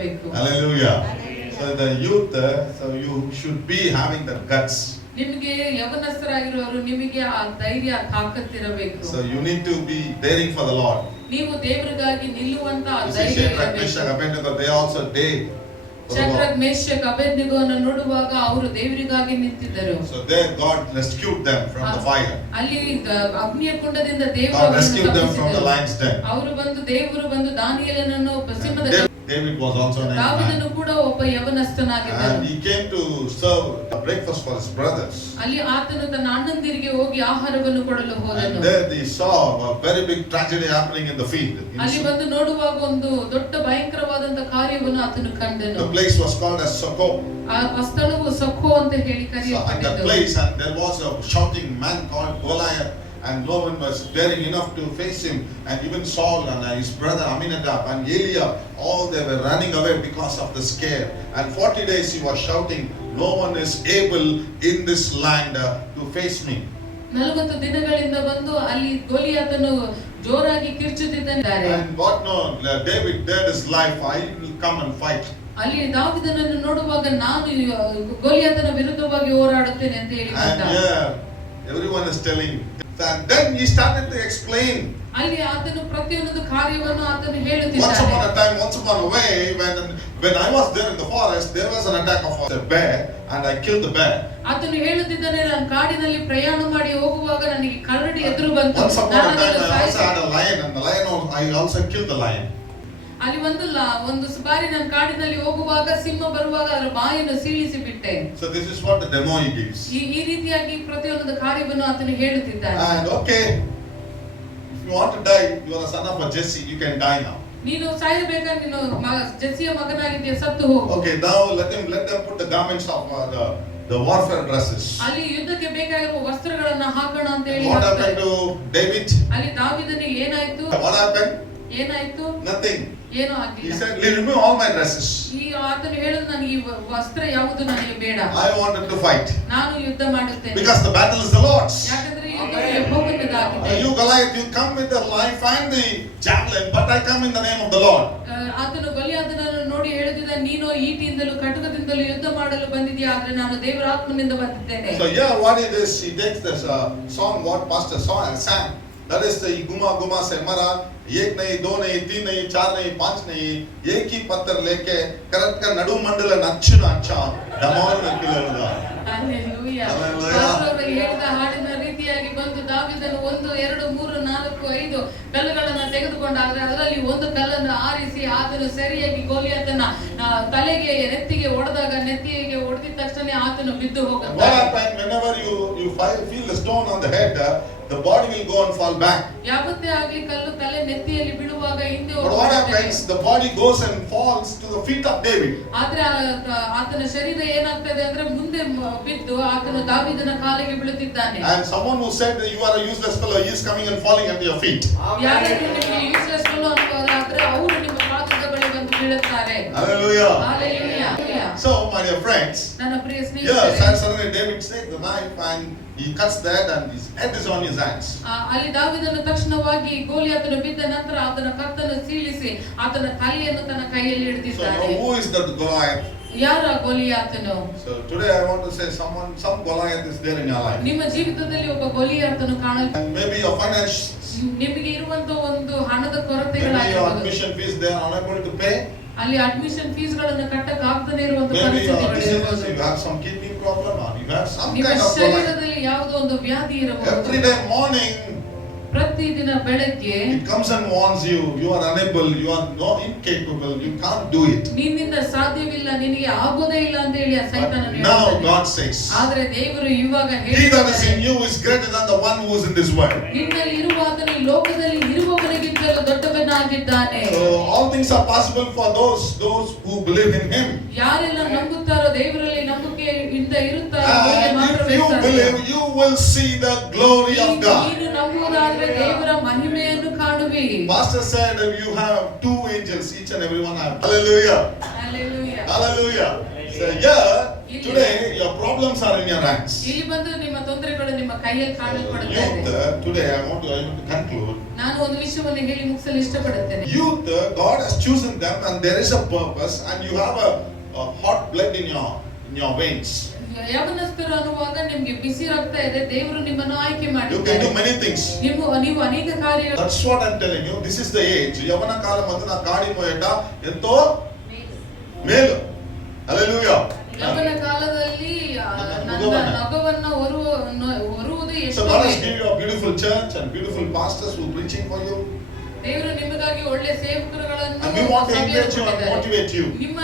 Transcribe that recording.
Hallelujah. So the youth, so you should be having the guts. ನಿಮಗೆ ಯವನಸ್ಥರಾಗಿರೋರು ನಿಮಗೆ ಆ ಧೈರ್ಯ ತಾಕತ್ತಿರಬೇಕು. So you need to be daring for the Lord. ನೀವು ದೇವರಿಗಾಗಿ ನಿಲ್ಲುವಂತ ಧೈರ್ಯ ಇರಬೇಕು. They also dare. Shadrach Meshach ಅಬೇದ್ನೆಗೋವನ್ನು ನೋಡುವಾಗ ಅವರು ದೇವರಿಗಾಗಿ ನಿಂತಿದ್ದರು. So there God rescued them from the fire. ಅಲ್ಲಿ ಅಗ್ನಿಯ ಕುಂಡದಿಂದ ದೇವರು God rescued them from the lion's den. ದೇವರು ಬಂದು ದಾನಿಯೇಲನನ್ನು ಸಿಂಹದ David was also an ದಾವೀದನು ಕೂಡ ಒಬ್ಬ ಯವನಸ್ಥನಾಗಿದ್ದನು. And he came to serve a breakfast for his brothers. ಅಲ್ಲಿ ಆತನು ತನ್ನ ಅಣ್ಣಂದಿರಿಗೆ ಹೋಗಿ ಆಹಾರವನ್ನು ಕೊಡಲು ಹೋದನು. And there they saw a very big tragedy happening in the field. ಅಲ್ಲಿ ಬಂದು ನೋಡುವಾಗ ಒಂದು ದೊಡ್ಡ ಭಯಂಕರವಾದಂತ ಕಾರ್ಯವನ್ನು ಆತನು ಕಂಡನು. The place was called as Soko. ಆ ಸ್ಥಳವು ಸೊಕ್ಕೋ ಅಂತ ಹೇಳಿ ಕರೆಯಲ್ಪಟ್ಟಿತು. That place, and there was a shouting man called Goliath, and no one was daring enough to face him, and even Saul and his brother Aminadab and Eliab, all they were running away because of the scare. And 40 days he was shouting, no one is able in this land to face me. 40 ದಿನಗಳಿಂದ ಬಂದು ಅಲ್ಲಿ ಗೋಲಿಯಾತನು ಜೋರಾಗಿ ಕಿರ್ಚುತ್ತಿದ್ದಾನೆ. And what no, David dared his life, I will come and fight. ಅಲ್ಲಿ ದಾವೀದನನ್ನು ನೋಡುವಾಗ ನಾನು ಗೋಲಿಯಾತನ ವಿರುದ್ಧವಾಗಿ ಹೋರಾಡುತ್ತೇನೆ ಅಂತ ಹೇಳಿ ಬಂದ. And yeah, everyone is telling. And then he started to explain. ಅಲ್ಲಿ ಆತನು ಪ್ರತಿಯೊಂದು ಕಾರ್ಯವನ್ನು ಆತನು ಹೇಳುತ್ತಿದ್ದಾನೆ. Once upon a time, once upon a way, when I was there in the forest, there was an attack of a bear, and I killed the bear. ಆತನು ಹೇಳುತ್ತಿದ್ದಾನೆ, ನಾನು ಕಾಡಿನಲ್ಲಿ ಪ್ರಯಾಣ ಮಾಡಿ ಹೋಗುವಾಗ ನನಗೆ ಕರಡಿ ಎದುರು ಬಂತು. Once upon a time, I also had a lion, and the lion I also killed the lion. ಅಲ್ಲಿ ಒಂದು ಬಾರಿ ನಾನು ಕಾಡಿನಲ್ಲಿ ಹೋಗುವಾಗ ಸಿಂಹ ಬರುವಾಗ ಅದರ ಬಾಯನ್ನು ಸೀಳಿಸಿ ಬಿಟ್ಟೆ. So this is what the demo he gives. ಈ ರೀತಿಯಾಗಿ ಪ್ರತಿಯೊಂದು ಕಾರ್ಯವನ್ನು ಆತನು ಹೇಳುತ್ತಿದ್ದಾನೆ. And okay, if you want to die, you are the son of a Jesse, you can die now. ನೀನು ಸಾಯಬೇಕಾ, ನೀನು ಜೆಸ್ಸಿಯ ಮಗನಾಗಿದ್ದೀಯ, ಸತ್ತು ಹೋಗು. Okay, now let them put the garments of the warfare dresses. ಅಲ್ಲಿ ಯುದ್ಧಕ್ಕೆ ಬೇಕಾಗಿರುವ ವಸ್ತ್ರಗಳನ್ನು ಹಾಕೋಣ ಅಂತ ಹೇಳಿ. What happened to David? ಅಲ್ಲಿ ದಾವೀದನಿಗೆ ಏನಾಯ್ತು? What happened? ಏನಾಯ್ತು? Nothing. ಏನೂ ಆಗಿಲ್ಲ. He said, remove all my dresses. ಈ ಆತನು ಹೇಳಿದ, ನನಗೆ ಈ ವಸ್ತ್ರ ಯಾವುದು ನನಗೆ ಬೇಡ. I wanted to fight. ನಾನು ಯುದ್ಧ ಮಾಡುತ್ತೇನೆ. Because the battle is the Lord's. ಯಾಕಂದ್ರೆ ಯುದ್ಧವು ಯೆಹೋವನದಾಗಿದೆ. You Goliath, you come with the life and the javelin, but I come in the name of the Lord. ಆತನು ಗೋಲಿಯಾತನನ್ನು ನೋಡಿ ಹೇಳಿದ, ನೀನು ಈಟಿಯಿಂದಲೂ ಖಡ್ಗದಿಂದಲೂ ಯುದ್ಧ ಮಾಡಲು ಬಂದಿದ್ದೀಯಾ, ಆದ್ರೆ ನಾನು ದೇವರ ಆತ್ಮನಿಂದ ಬಂದಿದ್ದೇನೆ. So yeah, what it is, he takes this song what pastor sang. That is the Guma Guma se mara, एक नहीं, दो नहीं, तीन नहीं, चार नहीं, पांच नहीं, एक ही पत्थर लेके करत का नडु मंडल नच्चु नच्चा डमोर नक्किलुगा. Hallelujah. ಅವರು ಹೇಳಿದ ಹಾಡಿನ ರೀತಿಯಾಗಿ ಬಂದು ದಾವೀದನು 1 2 3 4 5 ಕಲ್ಲುಗಳನ್ನು ತೆಗೆದುಕೊಂಡಾಗ ಅದರಲ್ಲಿ ಒಂದು ಕಲ್ಲನ್ನು ಆರಿಸಿ ಆತನು ಸರಿಯಾಗಿ ಗೋಲಿಯಾತನ ತಲೆಗೆ ನೆತ್ತಿಗೆ ಹೊಡೆದಾಗ ನೆತ್ತಿಗೆ ಹೊಡೆದ ತಕ್ಷಣ ಆತನು ಬಿದ್ದು ಹೋಗುತ್ತಾನೆ. Whenever you feel the stone on the head, the body will go and fall back. ಯಾವತ್ತೇ ಆಗಲಿ ಕಲ್ಲು ತಲೆ ನೆತ್ತಿಯಲ್ಲಿ ಬೀಳುವಾಗ ಹಿಂದೆ But what happens, the body goes and falls to the feet of David. ಆದ್ರೆ ಆತನ ಶರೀರ ಏನಾಗ್ತದೆ ಅಂದ್ರೆ ಮುಂದೆ ಬಿದ್ದು ಆತನು ದಾವೀದನ ಕಾಲಿಗೆ ಬೀಳುತ್ತಿದ್ದಾನೆ. And someone who said you are a useless fellow, he is coming and falling at your feet. ಯಾರಾದ್ರೂ ನಿಮಗೆ ಯೂಸ್ಲೆಸ್ ಫೆಲೋ ಅನ್ಕೋದ್ರೆ ಅವರು ನಿಮ್ಮ ಪಾದದ ಬಳಿ ಬಂದು ಬೀಳುತ್ತಾರೆ. Hallelujah. Hallelujah. So my dear friends, ನನ್ನ ಪ್ರಿಯ ಸ್ನೇಹಿತರೆ, yes, suddenly David takes the knife and he cuts the head and his head is on his hands. ಅಲ್ಲಿ ದಾವೀದನ ತಕ್ಷಣವಾಗಿ ಗೋಲಿಯಾತನು ಬಿದ್ದ ನಂತರ ಆತನ ಕತ್ತನ್ನು ಸೀಳಿಸಿ ಆತನ ತಲೆಯನ್ನು ತನ್ನ ಕೈಯಲ್ಲಿ ಹಿಡಿದಿದ್ದಾನೆ. So who is that Goliath? ಯಾರ ಗೋಲಿಯಾತನು? So today I want to say some Goliath is there in your life. ನಿಮ್ಮ ಜೀವಿತದಲ್ಲಿ ಒಬ್ಬ ಗೋಲಿಯಾತನು ಕಾಣುತ್ತಾನೆ. And maybe your finance, ನಿಮಗೆ ಇರುವಂತ ಒಂದು ಹಣದ maybe your ಕೊರತೆಗಳಾಗಿರಬಹುದು. admission fees they are unable to pay. ಅಲ್ಲಿ ಅಡ್ಮಿಷನ್ ಫೀಸ್ ಗಳನ್ನು ಕಟ್ಟಕ್ಕೆ ಆಗದೇ ಇರುವಂತ Maybe you ಪರಿಸ್ಥಿತಿಗಳಿರಬಹುದು. have some kidney problem or you have some ನಿಮ್ಮ kind of problem. ಶರೀರದಲ್ಲಿ ಯಾವುದೋ ಒಂದು ವ್ಯಾಧಿ ಇರಬಹುದು. Every day morning ಪ್ರತಿದಿನ ಬೆಳಗ್ಗೆ it comes and warns you, you are unable, you are not incapable, you can't do it. ನಿನ್ನಿಂದ ಸಾಧ್ಯವಿಲ್ಲ, ನಿನಗೆ ಆಗೋದೇ ಇಲ್ಲ ಅಂತ ಹೇಳಿ ಸೈತಾನನು Now ಹೇಳ್ತಾನೆ. God says, ಆದರೆ ದೇವರು ಇವಾಗ he that is in ಹೇಳಿದ್ದಾನೆ, you is greater than the one who is in this world. ನಿನ್ನಲ್ಲಿ ಇರುವಾತನು ಈ ಲೋಕದಲ್ಲಿ ಇರುವವನಿಗಿಂತಲೂ ದೊಡ್ಡವನಾಗಿದ್ದಾನೆ. So all things are possible for those who believe in him. ಯಾರೆಲ್ಲ ನಂಬುತ್ತಾರೋ, ದೇವರಲ್ಲಿ ನಂಬಿಕೆ ಇಂದ ಇರುತ್ತಾರೋ ಅವರಿಗೆ And ಮಾತ್ರವೇ if you ಸಾಧ್ಯ. believe, you will see the glory of God. ನೀನು ನಂಬುವುದಾದರೆ ದೇವರ ಮಹಿಮೆಯನ್ನು ಕಾಣುವಿ. Pastor said you have 2 angels, each and every one have. Hallelujah. Hallelujah. Hallelujah. So yeah, Today, your problems are in your hands. ಇಲ್ಲಿ ಬಂದು ನಿಮ್ಮ ತೊಂದರೆಗಳು ನಿಮ್ಮ ಕೈಯಲ್ಲಿ ಕಾಣಲ್ಪಡುತ್ತೆ. Youth, today I want to conclude. ನಾನು ಒಂದು ವಿಷಯವನ್ನು ಹೇಳಿ ಮುಗಿಸಲು ಇಷ್ಟಪಡುತ್ತೇನೆ. Youth, God has chosen them and there is a purpose and you have a hot blood in your veins. ಯೌವನಸ್ಥರು ಅನ್ನುವಾಗ ನಿಮಗೆ ಬಿಸಿ ರಕ್ತ ಇದೆ. ದೇವರು ನಿಮ್ಮನ್ನು ಆಯ್ಕೆ You can ಮಾಡಿದ್ದಾರೆ. do many things. ನೀವು ಅನೇಕ ಕಾರ್ಯಗಳು. That's what I'm telling you. This is the age. ಯೌವನ ಕಾಲ ಮತ್ತು ನಾ ಕಾಡಿ ಮೋಯಟ ಎಂತೋ ಮೇಲು. Hallelujah. ಯೌವನ ಕಾಲದಲ್ಲಿ ನನ್ನ ನಗವನ್ನ ಹೊರುವುದು So God has ಎಷ್ಟು. given you a beautiful church and beautiful pastors who are preaching for you. ದೇವರು ನಿಮಗಾಗಿ ಒಳ್ಳೆ ಸೇವಕರುಗಳನ್ನು And we want to encourage you and motivate you. ನಿಮ್ಮನ್ನು